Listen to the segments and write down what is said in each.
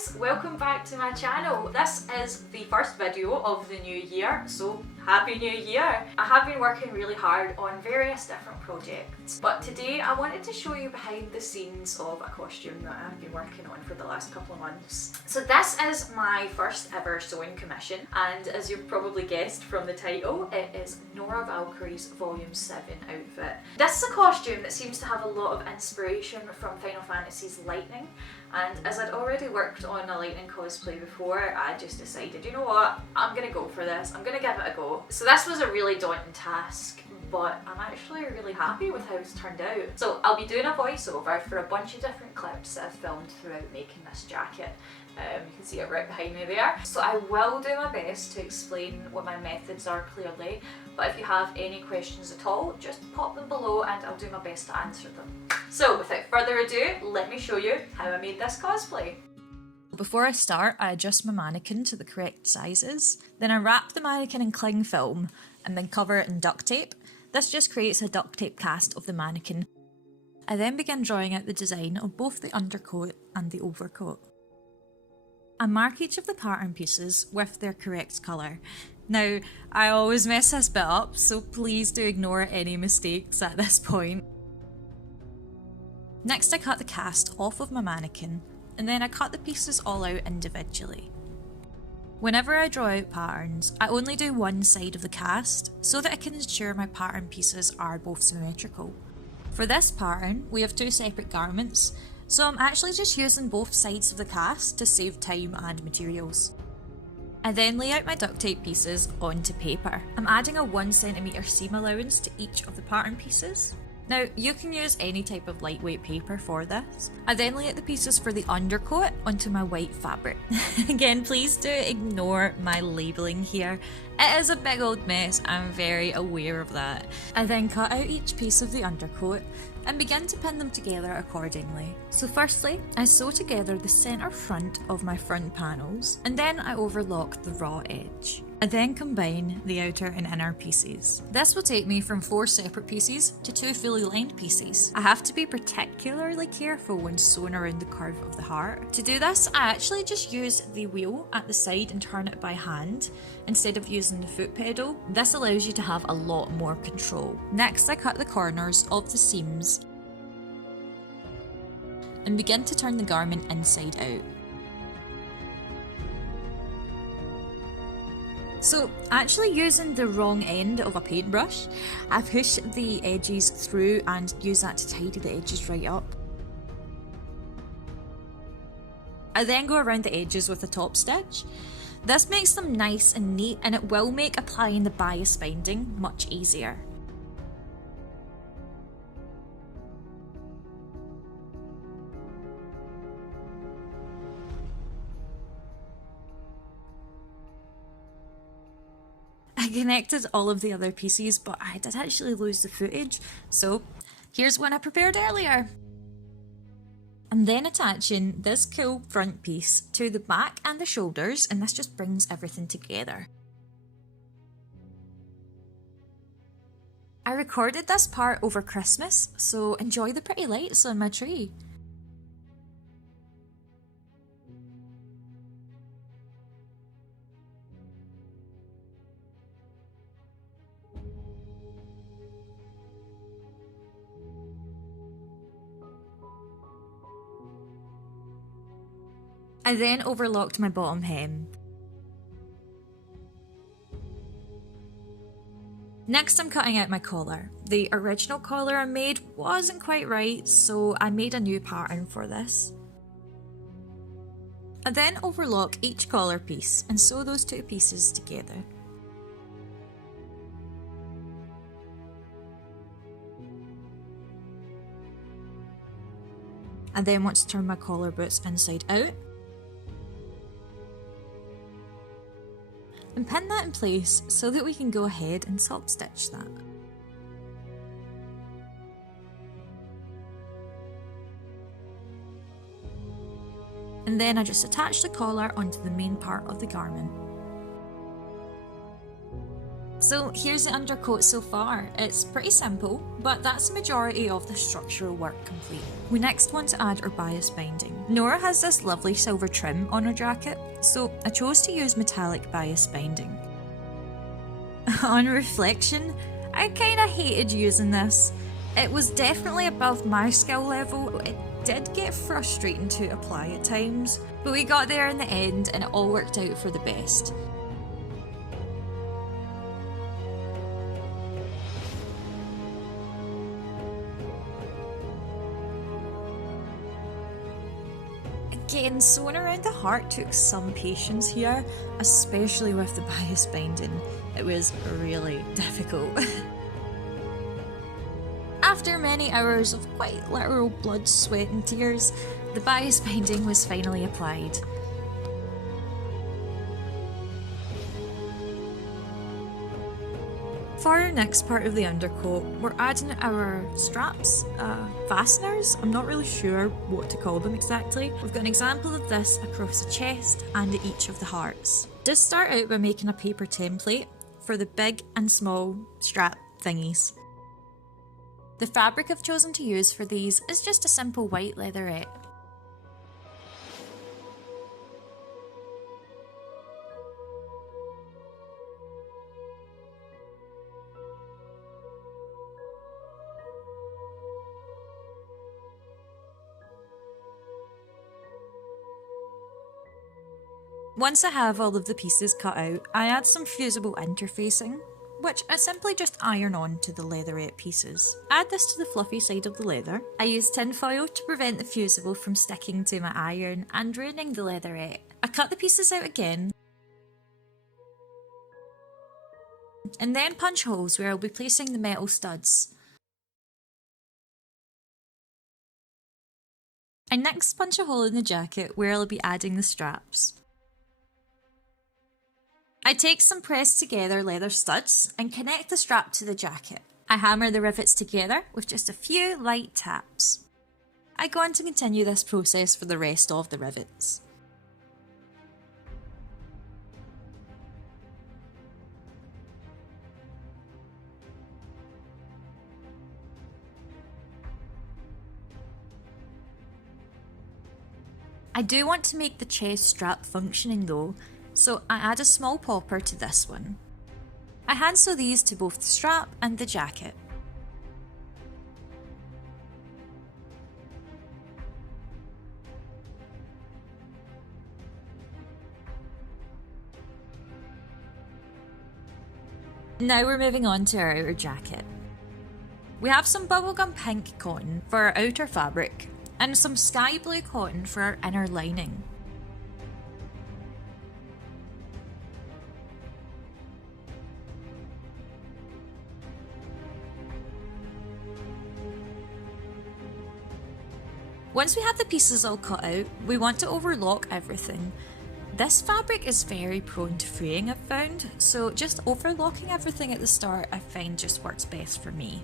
guys, welcome back to my channel. This is the first video of the new year, so happy new year. I have been working really hard on various different projects, but today I wanted to show you behind the scenes of a costume that I've been working on for the last couple of months. So this is my first ever sewing commission, and as you've probably guessed from the title, it is Nora Valkyrie's Volume 7 outfit. This is a costume that seems to have a lot of inspiration from Final Fantasy's Lightning, and as I'd already worked on a Lightning cosplay before, I just decided, you know what, I'm gonna go for this, I'm gonna give it a go. So this was a really daunting task, but I'm actually really happy with how it's turned out. So I'll be doing a voiceover for a bunch of different clips that I've filmed throughout making this jacket. You can see it right behind me there. So I will do my best to explain what my methods are clearly, but if you have any questions at all, just pop them below and I'll do my best to answer them. So without further ado, let me show you how I made this cosplay. Before I start, I adjust my mannequin to the correct sizes. Then I wrap the mannequin in cling film and then cover it in duct tape. This just creates a duct tape cast of the mannequin. I then begin drawing out the design of both the undercoat and the overcoat. I mark each of the pattern pieces with their correct colour. Now, I always mess this bit up, so please do ignore any mistakes at this point. Next I cut the cast off of my mannequin, and then I cut the pieces all out individually. Whenever I draw out patterns, I only do one side of the cast, so that I can ensure my pattern pieces are both symmetrical. For this pattern, we have two separate garments, so I'm actually just using both sides of the cast to save time and materials. I then lay out my duct tape pieces onto paper. I'm adding a 1cm seam allowance to each of the pattern pieces. Now, you can use any type of lightweight paper for this. I then lay out the pieces for the undercoat onto my white fabric. Again, please do ignore my labelling here. It is a big old mess, I'm very aware of that. I then cut out each piece of the undercoat and begin to pin them together accordingly. So firstly, I sew together the centre front of my front panels, and then I overlock the raw edge. I then combine the outer and inner pieces. This will take me from 4 separate pieces to 2 fully lined pieces. I have to be particularly careful when sewing around the curve of the heart. To do this, I actually just use the wheel at the side and turn it by hand instead of using the foot pedal. This allows you to have a lot more control. Next, I cut the corners of the seams and begin to turn the garment inside out. So, actually using the wrong end of a paintbrush, I push the edges through and use that to tidy the edges right up. I then go around the edges with a top stitch. This makes them nice and neat, and it will make applying the bias binding much easier. I connected all of the other pieces, but I did actually lose the footage, so here's one I prepared earlier. I'm then attaching this cool front piece to the back and the shoulders, and this just brings everything together. I recorded this part over Christmas, so enjoy the pretty lights on my tree. I then overlocked my bottom hem. Next, I'm cutting out my collar. The original collar I made wasn't quite right, so I made a new pattern for this. I then overlock each collar piece and sew those two pieces together. I then want to turn my collar boots inside out and pin that in place so that we can go ahead and top stitch that. And then I just attach the collar onto the main part of the garment. So here's the undercoat so far. It's pretty simple, but that's the majority of the structural work complete. We next want to add our bias binding. Nora has this lovely silver trim on her jacket, so I chose to use metallic bias binding. On reflection, I kinda hated using this. It was definitely above my skill level. It did get frustrating to apply at times, but we got there in the end and it all worked out for the best. Again, sewing around the heart took some patience here, especially with the bias binding. It was really difficult. After many hours of quite literal blood, sweat and tears, the bias binding was finally applied. For our next part of the undercoat, we're adding our straps, fasteners. I'm not really sure what to call them exactly. We've got an example of this across the chest and at each of the hearts. Just start out by making a paper template for the big and small strap thingies. The fabric I've chosen to use for these is just a simple white leatherette. Once I have all of the pieces cut out, I add some fusible interfacing, which I simply just iron on to the leatherette pieces. Add this to the fluffy side of the leather. I use tin foil to prevent the fusible from sticking to my iron and ruining the leatherette. I cut the pieces out again, and then punch holes where I'll be placing the metal studs. I next punch a hole in the jacket where I'll be adding the straps. I take some pressed together leather studs and connect the strap to the jacket. I hammer the rivets together with just a few light taps. I go on to continue this process for the rest of the rivets. I do want to make the chest strap functioning though, so I add a small popper to this one. I hand sew these to both the strap and the jacket. Now we're moving on to our outer jacket. We have some bubblegum pink cotton for our outer fabric and some sky blue cotton for our inner lining. Once we have the pieces all cut out, we want to overlock everything. This fabric is very prone to fraying, I've found, so just overlocking everything at the start I find just works best for me.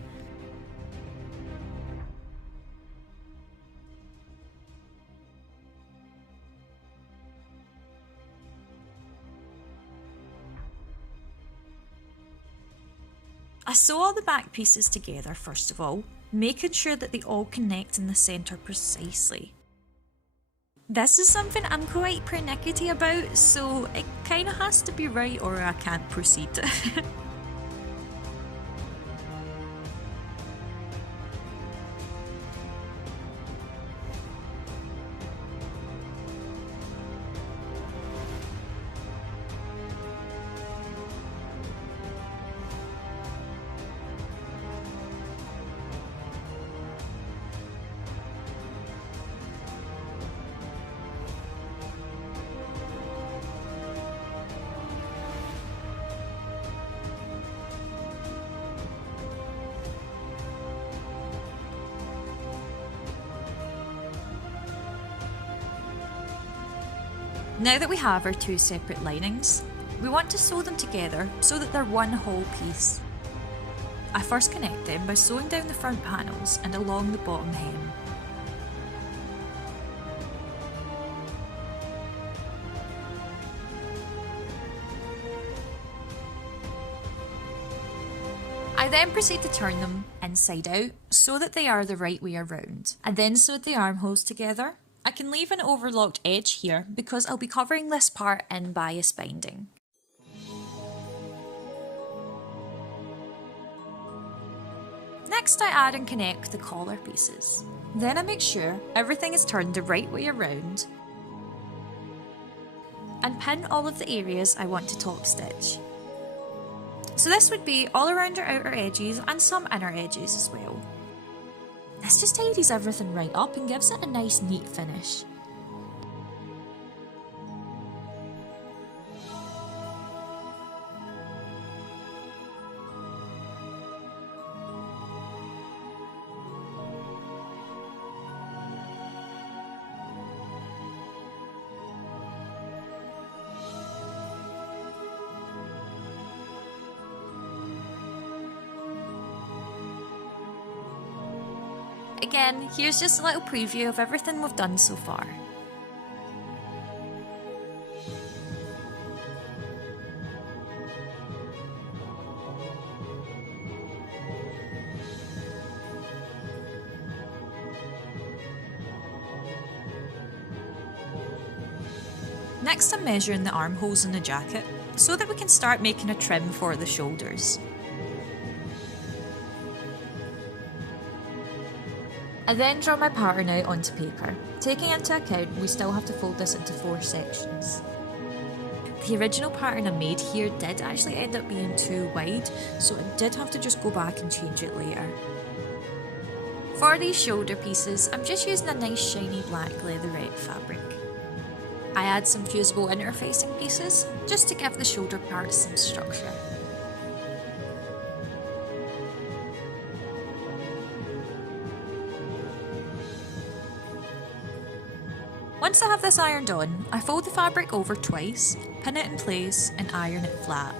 I sew all the back pieces together first of all, making sure that they all connect in the centre precisely. This is something I'm quite pernickety about, so it kinda has to be right or I can't proceed. Now that we have our two separate linings, we want to sew them together so that they're one whole piece. I first connect them by sewing down the front panels and along the bottom hem. I then proceed to turn them inside out so that they are the right way around. I then sewed the armholes together. I can leave an overlocked edge here because I'll be covering this part in bias binding. Next I add and connect the collar pieces. Then I make sure everything is turned the right way around and pin all of the areas I want to top stitch. So this would be all around our outer edges and some inner edges as well. This just tidies everything right up and gives it a nice neat finish. Again, here's just a little preview of everything we've done so far. Next I'm measuring the armholes in the jacket so that we can start making a trim for the shoulders. I then draw my pattern out onto paper. Taking into account we still have to fold this into 4 sections. The original pattern I made here did actually end up being too wide, so I did have to just go back and change it later. For these shoulder pieces, I'm just using a nice shiny black leatherette fabric. I add some fusible interfacing pieces, just to give the shoulder parts some structure. Once I have this ironed on, I fold the fabric over twice, pin it in place and iron it flat.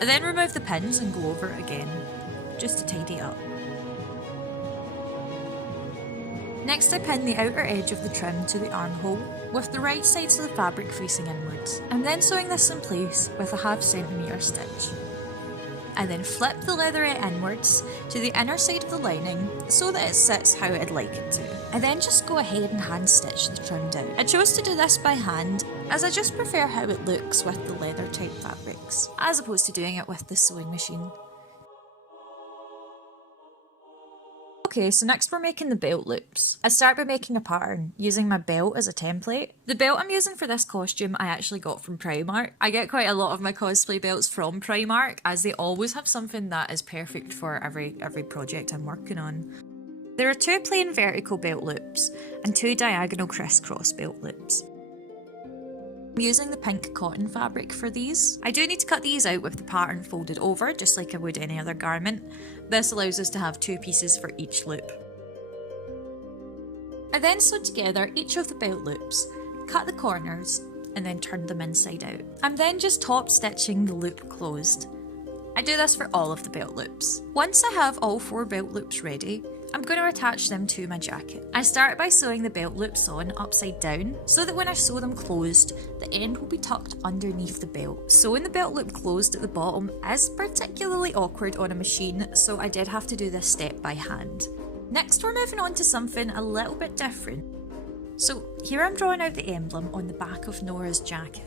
I then remove the pins and go over it again, just to tidy up. Next I pin the outer edge of the trim to the armhole, with the right sides of the fabric facing inwards. I'm then sewing this in place with a ½ centimetre stitch. I then flip the leatherette inwards to the inner side of the lining so that it sits how I'd like it to. I then just go ahead and hand stitch the trim down. I chose to do this by hand as I just prefer how it looks with the leather type fabrics, as opposed to doing it with the sewing machine. Okay, so next we're making the belt loops. I start by making a pattern, using my belt as a template. The belt I'm using for this costume I actually got from Primark. I get quite a lot of my cosplay belts from Primark, as they always have something that is perfect for every project I'm working on. There are 2 plain vertical belt loops, and 2 diagonal crisscross belt loops. I'm using the pink cotton fabric for these. I do need to cut these out with the pattern folded over, just like I would any other garment. This allows us to have 2 pieces for each loop. I then sewed together each of the belt loops, cut the corners, and then turned them inside out. I'm then just top stitching the loop closed. I do this for all of the belt loops. Once I have all 4 belt loops ready, I'm going to attach them to my jacket. I start by sewing the belt loops on upside down so that when I sew them closed, the end will be tucked underneath the belt. Sewing the belt loop closed at the bottom is particularly awkward on a machine, so I did have to do this step by hand. Next we're moving on to something a little bit different. So here I'm drawing out the emblem on the back of Nora's jacket.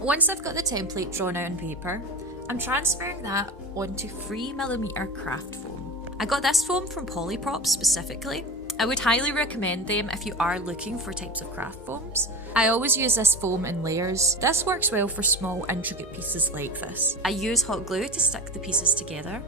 Once I've got the template drawn out on paper, I'm transferring that onto 3mm craft foam. I got this foam from Polyprop specifically. I would highly recommend them if you are looking for types of craft foams. I always use this foam in layers. This works well for small intricate pieces like this. I use hot glue to stick the pieces together.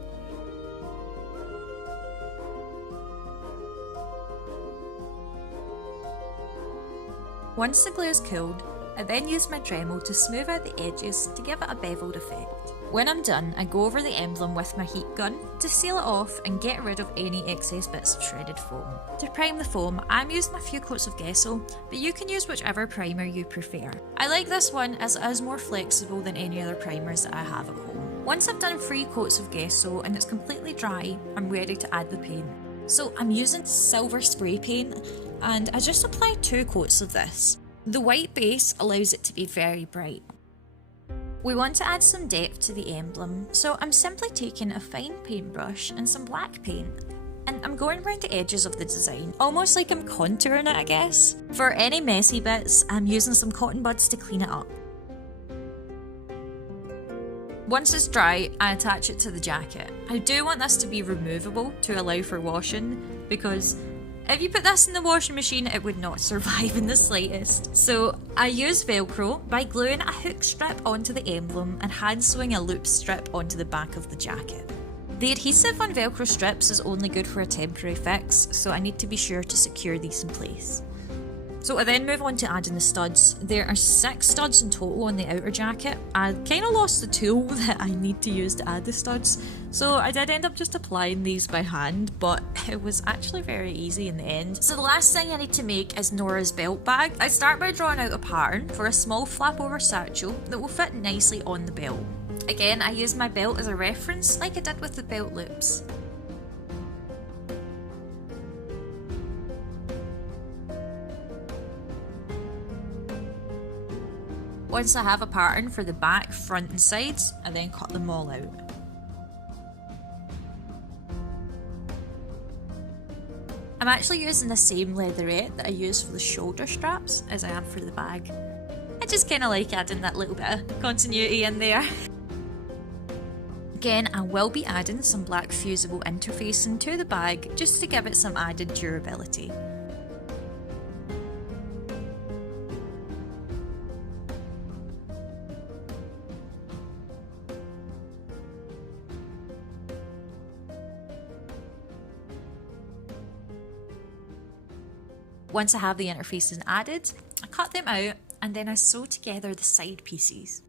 Once the glue is cooled, I then use my Dremel to smooth out the edges to give it a beveled effect. When I'm done, I go over the emblem with my heat gun to seal it off and get rid of any excess bits of shredded foam. To prime the foam, I'm using a few coats of gesso, but you can use whichever primer you prefer. I like this one as it is more flexible than any other primers that I have at home. Once I've done 3 coats of gesso and it's completely dry, I'm ready to add the paint. So I'm using silver spray paint and I just applied 2 coats of this. The white base allows it to be very bright. We want to add some depth to the emblem, so I'm simply taking a fine paintbrush and some black paint. And I'm going around the edges of the design, almost like I'm contouring it, I guess. For any messy bits, I'm using some cotton buds to clean it up. Once it's dry, I attach it to the jacket. I do want this to be removable to allow for washing, because if you put this in the washing machine, it would not survive in the slightest. So I use Velcro by gluing a hook strip onto the emblem and hand sewing a loop strip onto the back of the jacket. The adhesive on Velcro strips is only good for a temporary fix, so I need to be sure to secure these in place. So I then move on to adding the studs. There are 6 studs in total on the outer jacket. I kind of lost the tool that I need to use to add the studs, so I did end up just applying these by hand, but it was actually very easy in the end. So the last thing I need to make is Nora's belt bag. I start by drawing out a pattern for a small flap over satchel that will fit nicely on the belt. Again, I used my belt as a reference like I did with the belt loops. Once I have a pattern for the back, front and sides, I then cut them all out. I'm actually using the same leatherette that I use for the shoulder straps as I am for the bag. I just kind of like adding that little bit of continuity in there. Again, I will be adding some black fusible interfacing to the bag just to give it some added durability. Once I have the interfaces added, I cut them out and then I sew together the side pieces.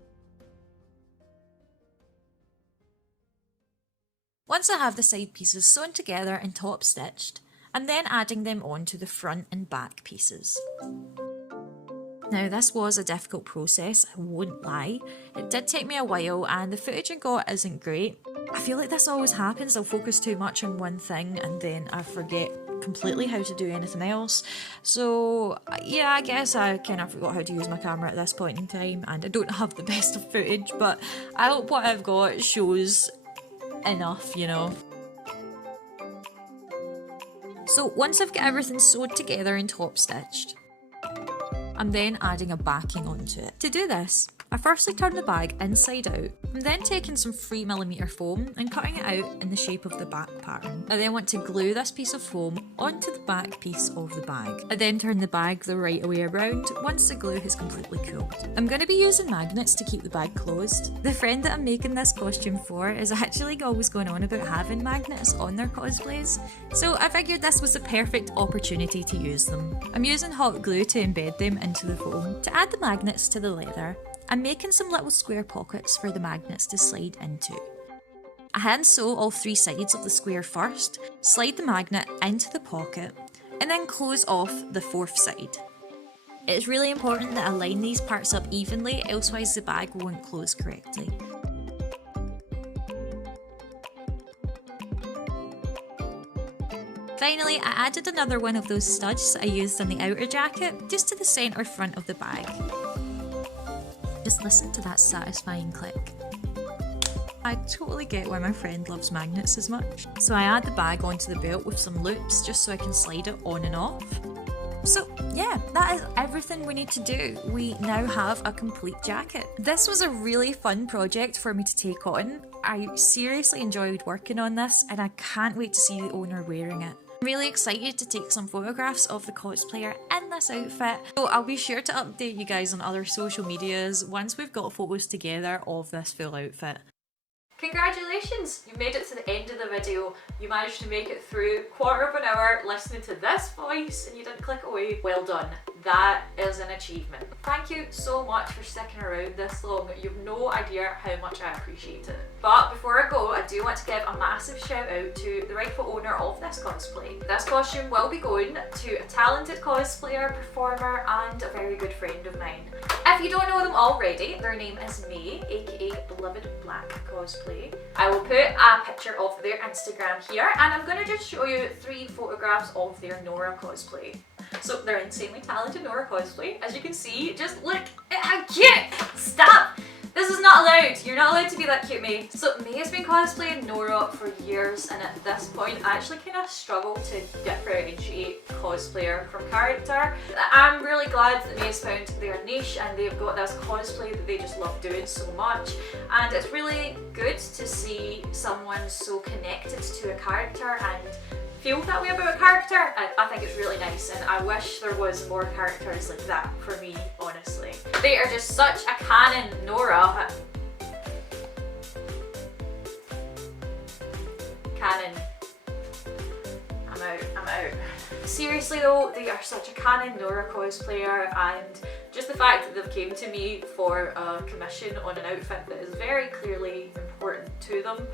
Once I have the side pieces sewn together and top stitched, I'm then adding them onto the front and back pieces. Now this was a difficult process, I won't lie. It did take me a while and the footage I got isn't great. I feel like this always happens, I'll focus too much on one thing and then I forget completely how to do anything else. So yeah, I guess I kind of forgot how to use my camera at this point in time and I don't have the best of footage, but I hope what I've got shows enough, you know. So once I've got everything sewed together and top stitched, I'm then adding a backing onto it. To do this, I firstly turn the bag inside out. I'm then taking some 3mm foam and cutting it out in the shape of the back pattern. I then want to glue this piece of foam onto the back piece of the bag. I then turn the bag the right way around once the glue has completely cooled. I'm going to be using magnets to keep the bag closed. The friend that I'm making this costume for is actually always going on about having magnets on their cosplays, so I figured this was the perfect opportunity to use them. I'm using hot glue to embed them into the foam. To add the magnets to the leather, I'm making some little square pockets for the magnets to slide into. I hand sew all 3 sides of the square first, slide the magnet into the pocket, and then close off the 4th side. It's really important that I line these parts up evenly, elsewise the bag won't close correctly. Finally, I added another one of those studs that I used on the outer jacket, just to the centre front of the bag. Just listen to that satisfying click. I totally get why my friend loves magnets as much. So I add the bag onto the belt with some loops just so I can slide it on and off. So yeah, that is everything we need to do. We now have a complete jacket. This was a really fun project for me to take on. I seriously enjoyed working on this and I can't wait to see the owner wearing it. I'm really excited to take some photographs of the cosplayer in this outfit, so I'll be sure to update you guys on other social medias once we've got photos together of this full outfit. Congratulations! You made it to the end of the video. You managed to make it through quarter of an hour listening to this voice and you didn't click away. Well done. That is an achievement. Thank you so much for sticking around this long. You've no idea how much I appreciate it. But before I go, I do want to give a massive shout out to the rightful owner of this cosplay. This costume will be going to a talented cosplayer, performer, and a very good friend of mine. If you don't know them already, their name is May, aka Beloved Black Cosplay. I will put a picture of their Instagram here, and I'm going to just show you 3 photographs of their Nora cosplay. So they're insanely talented Nora cosplay. As you can see, just look at how cute! Stop! This is not allowed. You're not allowed to be that cute, May. So May has been cosplaying Nora for years, and at this point I actually kind of struggle to differentiate cosplayer from character. I'm really glad that May has found their niche and they've got this cosplay that they just love doing so much. And it's really good to see someone so connected to a character and feel that way about a character. I think it's really nice, and I wish there was more characters like that for me, honestly. They are just such a canon Nora. Canon. I'm out. Seriously though, they are such a canon Nora cosplayer, and just the fact that they've came to me for a commission on an outfit that is very clearly important to them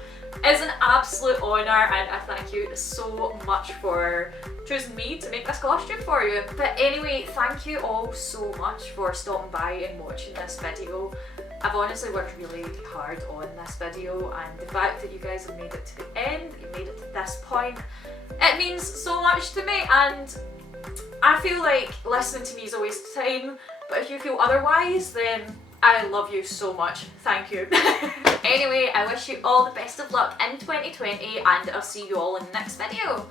is an absolute honour, and I thank you so much for choosing me to make this costume for you. But anyway, thank you all so much for stopping by and watching this video. I've honestly worked really hard on this video, and the fact that you guys have made it to the end, you made it to this point, it means so much to me, and I feel like listening to me is a waste of time, but if you feel otherwise, then I love you so much. Thank you. Anyway, I wish you all the best of luck in 2020, and I'll see you all in the next video.